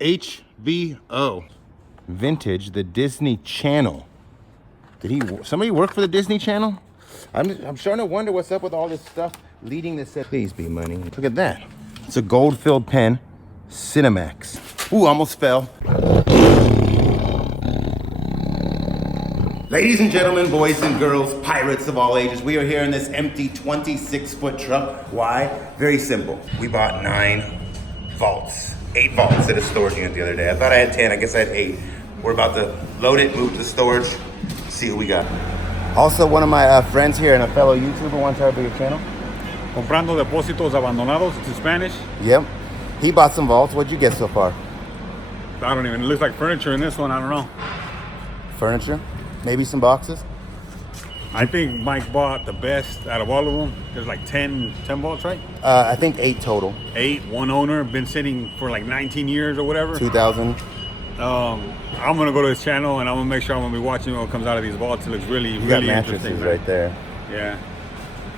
HBO. Vintage, the Disney Channel. Did somebody work for the Disney Channel? I'm starting to wonder what's up with all this stuff leading this set. Please be money. Look at that. It's a gold-filled pen, Cinemax. Ooh, almost fell. Ladies and gentlemen, boys and girls, pirates of all ages, we are here in this empty 26-foot truck. Why? Very simple. We bought 8 vaults at a storage unit the other day. I thought I had 10, I guess I had 8. We're about to load it, move to the storage, see what we got. Also, one of my friends here and a fellow YouTuber wants to help your channel. Comprando depósitos abandonados, it's in Spanish. Yep. He bought some vaults. What'd you get so far? I don't even, it looks like furniture in this one, I don't know. Furniture? Maybe some boxes? I think Mike bought the best out of all of them. There's like 10 vaults, right? I think 8 total. 8, one owner, been sitting for like 19 years or whatever. 2000. I'm gonna go to his channel and I'm gonna make sure I'm gonna be watching what comes out of these vaults. It looks really, You really got interesting. mattresses right there. Yeah.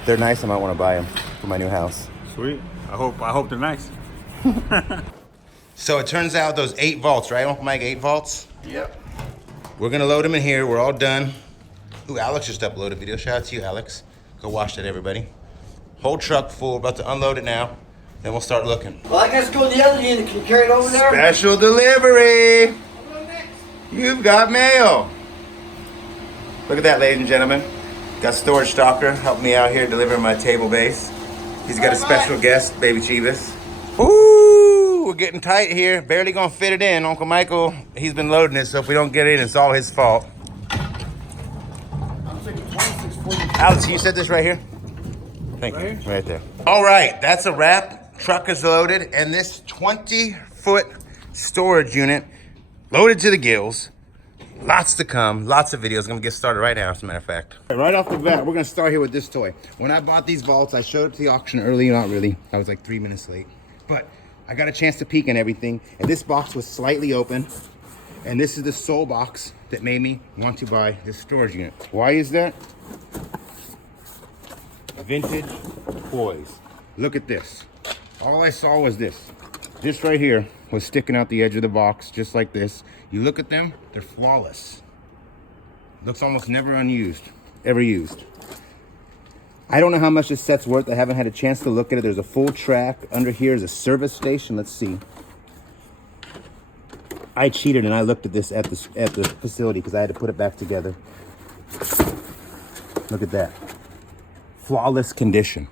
If they're nice, I might want to buy them for my new house. Sweet. I hope they're nice. So it turns out those 8 vaults, right, Uncle Mike? 8 vaults? Yep. We're gonna load them in here. We're all done. Ooh, Alex just uploaded a video. Shout out to you, Alex. Go watch that, everybody. Whole truck full. About to unload it now. Then we'll start looking. Well, I guess go to the other unit. Can you carry it over there? Special delivery. You've got mail. Look at that, ladies and gentlemen. Got Storage Stalker helping me out here delivering my table base. He's got a special guest, Baby Chivas. Ooh, we're getting tight here. Barely gonna fit it in. Uncle Michael, he's been loading it, so if we don't get it in, it's all his fault. Alex, can you set this right here? Thank you. Right there. All right, that's a wrap. Truck is loaded, and this 20-foot storage unit loaded to the gills. Lots to come, lots of videos. I'm gonna get started right now, as a matter of fact. Right off the bat, we're gonna start here with this toy. When I bought these vaults, I showed up to the auction early, not really. I was like 3 minutes late. But I got a chance to peek and everything, and this box was slightly open. And this is the sole box that made me want to buy this storage unit. Why is that? Vintage toys. Look at this. All I saw was this. This right here was sticking out the edge of the box, just like this. You look at them, they're flawless. Looks almost never unused, ever used. I don't know how much this set's worth. I haven't had a chance to look at it. There's a full track. Under here is a service station. Let's see. I cheated and I looked at this at the facility because I had to put it back together. Look at that. Flawless condition.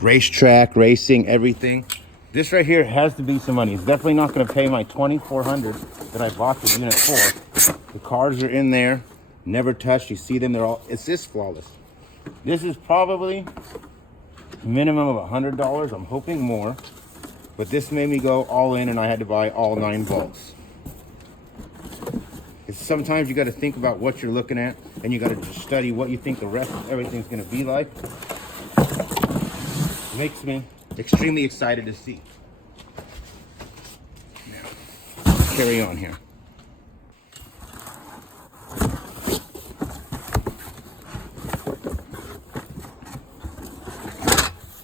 Racetrack, racing, everything. This right here has to be some money. It's definitely not going to pay my $2,400 that I bought the unit for. The cars are in there, never touched. You see them, they're all, it's this flawless. This is probably minimum of $100. I'm hoping more. But this made me go all in and I had to buy all 9 vaults. Sometimes you got to think about what you're looking at and you got to study what you think the rest of everything's going to be like. It makes me extremely excited to see. Now, carry on here.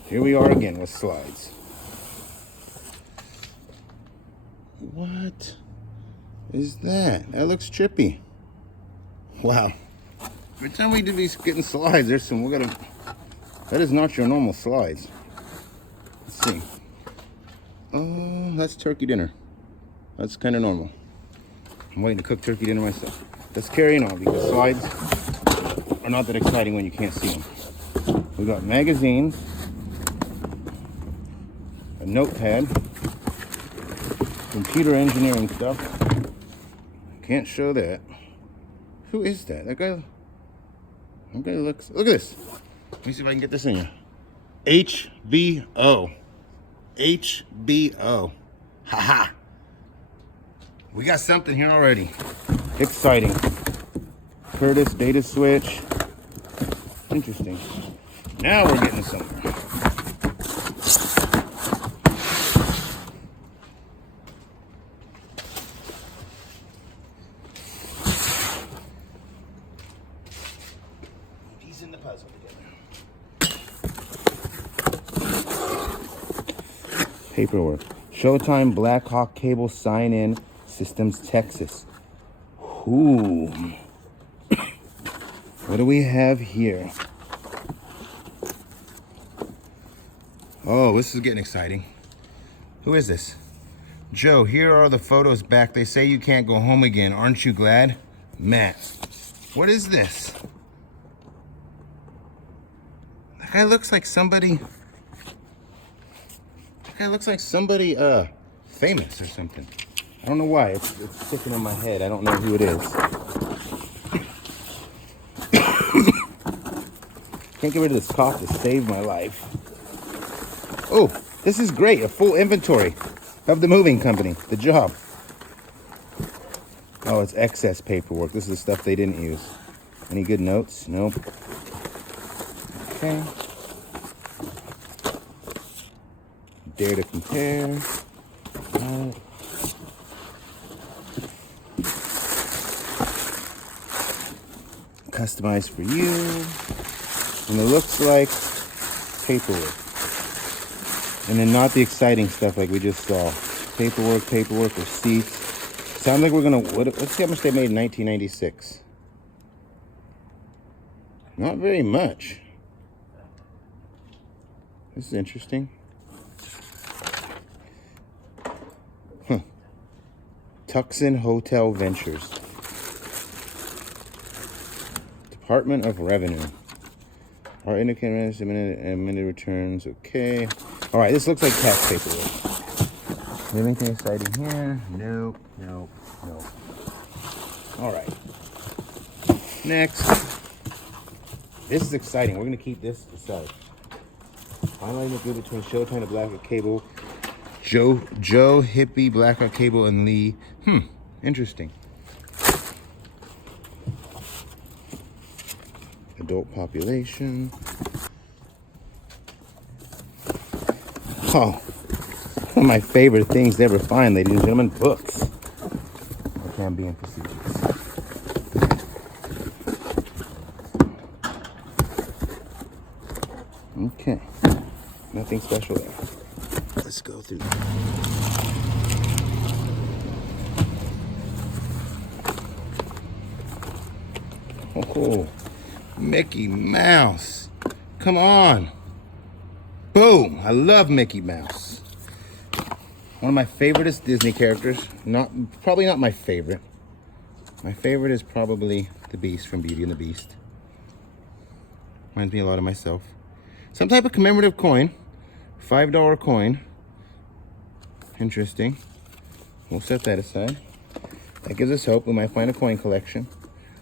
Here we are again with slides. What is that? That looks trippy. Wow. Every time we do these getting slides, there's some, that is not your normal slides. Let's see. Oh, that's turkey dinner. That's kind of normal. I'm waiting to cook turkey dinner myself. Let's carry on because slides are not that exciting when you can't see them. We got magazines, a notepad, computer engineering stuff. Can't show that. Who is that? That guy looks, look at this. Let me see if I can get this in here. HBO. HBO. Haha. We got something here already. Exciting. Curtis data switch. Interesting. Now we're getting somewhere. Piecing the puzzle together. Paperwork. Showtime Blackhawk Cable Sign-In Systems, Texas. Ooh. What do we have here? Oh, this is getting exciting. Who is this? Joe, here are the photos back. They say you can't go home again. Aren't you glad? Matt. What is this? That guy looks like somebody... That guy looks like somebody, famous or something. I don't know why. It's sticking in my head. I don't know who it is. Can't get rid of this cough to save my life. Oh, this is great. A full inventory of the moving company. The job. Oh, it's excess paperwork. This is the stuff they didn't use. Any good notes? Nope. Okay. Dare to compare. Customized for you. And it looks like paperwork. And then not the exciting stuff like we just saw. Paperwork, receipts. Sounds like we're gonna, let's see how much they made in 1996. Not very much. This is interesting. Huh. Tucson Hotel Ventures. Department of Revenue. Our indicators, amended returns, okay. All right, this looks like tax paperwork. Anything exciting here? Nope. All right. Next. This is exciting. We're gonna keep this aside. Highlighting the group between Showtime and Blackhawk Cable. Joe Hippie, Blackhawk Cable, and Lee. Interesting. Adult population. Oh, one of my favorite things to ever find, ladies and gentlemen, books. Okay, I'm being facetious. Okay, nothing special there. Let's go through. Oh, Mickey Mouse. Come on. Boom. I love Mickey Mouse. One of my favoriteest Disney characters. Probably not my favorite. My favorite is probably the Beast from Beauty and the Beast. Reminds me a lot of myself. Some type of commemorative coin. $5 coin. Interesting. We'll set that aside. That gives us hope we might find a coin collection.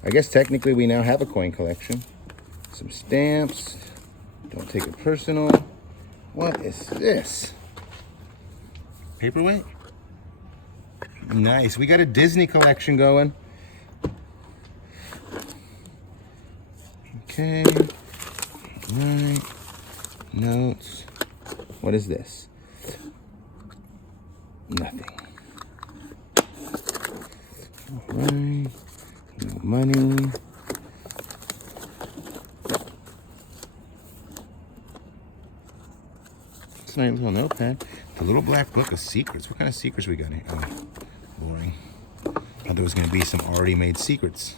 I guess technically we now have a coin collection. Some stamps. Don't take it personal. What is this? Paperweight? Nice. We got a Disney collection going. Okay. Right. Notes. What is this? Nothing. All right. No money. It's a nice little notepad. The little black book of secrets. What kind of secrets we got here? Oh, boring. I thought there was going to be some already made secrets.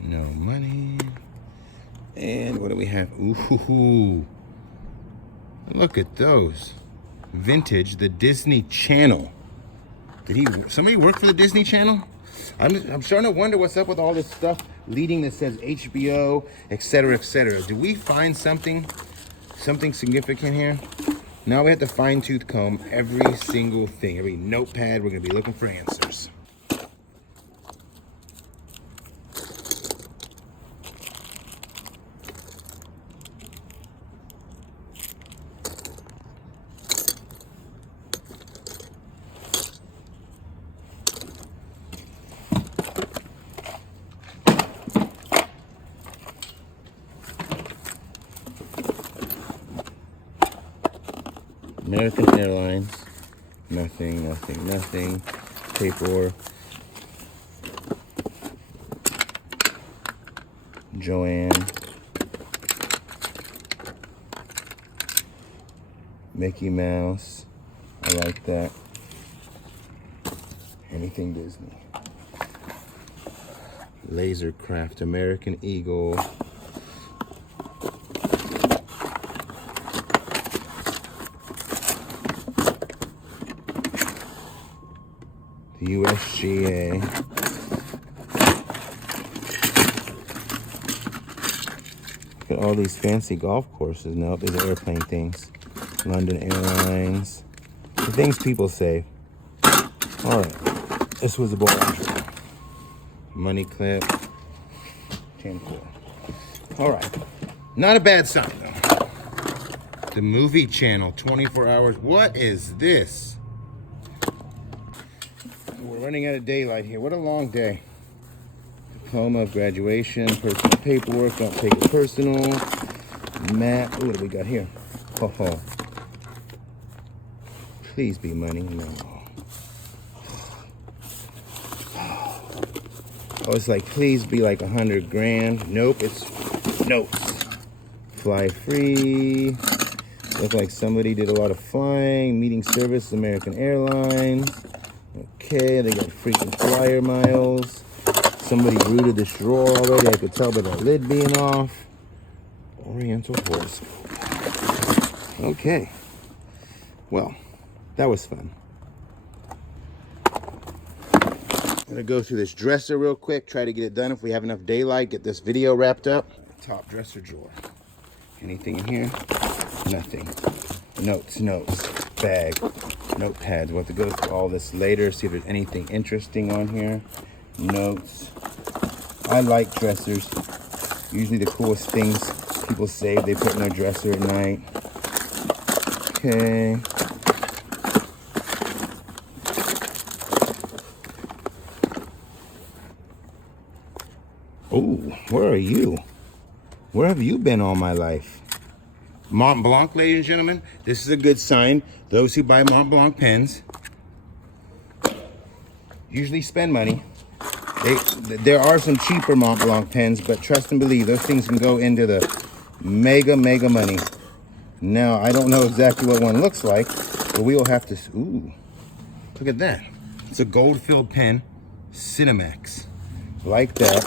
No money. And what do we have? Ooh. Look at those. Vintage, the Disney Channel. Did somebody work for the Disney Channel? I'm starting to wonder what's up with all this stuff leading that says HBO, etc., etc. Do we find something significant here? Now we have to fine-tooth comb every single thing, every notepad. We're gonna be looking for answers. American Airlines, nothing. Paperwork. Joanne. Mickey Mouse. I like that. Anything Disney. Lasercraft, American Eagle. The USGA. Look at all these fancy golf courses. Nope, these are airplane things. London Airlines. The things people say. All right, this was a ball. Money clip. 10-4. All right, not a bad sign though. The movie channel, 24 hours. What is this? We're running out of daylight here. What a long day. Diploma of graduation, personal paperwork, don't take it personal. Matt, what do we got here? Oh, please be money. No. Oh, it's like, please be like 100 grand. Nope, it's notes. Fly free. Look like somebody did a lot of flying. Meeting service, American Airlines. Okay, they got freaking flyer miles. Somebody rooted this drawer already. I could tell by the lid being off. Oriental horoscope. Okay. Well, that was fun. I'm gonna go through this dresser real quick, try to get it done if we have enough daylight, get this video wrapped up. Top dresser drawer. Anything in here? Nothing. Notes, bag, notepads. We'll have to go through all this later, see if there's anything interesting on here. Notes. I like dressers. Usually the coolest things people save, they put in their dresser at night. Okay. Oh, where are you? Where have you been all my life? Mont Blanc, ladies and gentlemen. This is a good sign. Those who buy Mont Blanc pens usually spend money. There are some cheaper Mont Blanc pens, but trust and believe, those things can go into the mega money. Now, I don't know exactly what one looks like, but we will have to, ooh, look at that. It's a gold-filled pen, Cinemax, like that.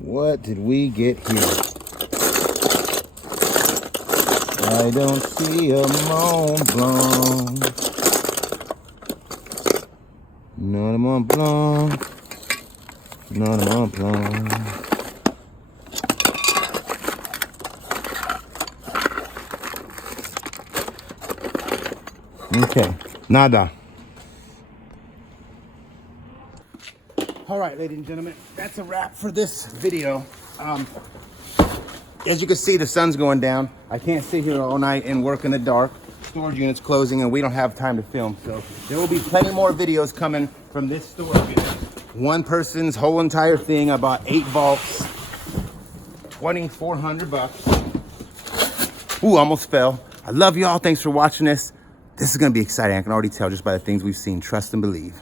What did we get here? I don't see a Mont Blanc. Not a Mont Blanc. Not a Mont Blanc. Okay, nada. All right, ladies and gentlemen, that's a wrap for this video. As you can see, the sun's going down. I can't sit here all night and work in the dark. Storage unit's closing and we don't have time to film. So there will be plenty more videos coming from this storage unit. One person's whole entire thing. I bought 8 vaults, $2,400. Ooh, almost fell. I love y'all. Thanks for watching this. This is gonna be exciting. I can already tell just by the things we've seen. Trust and believe.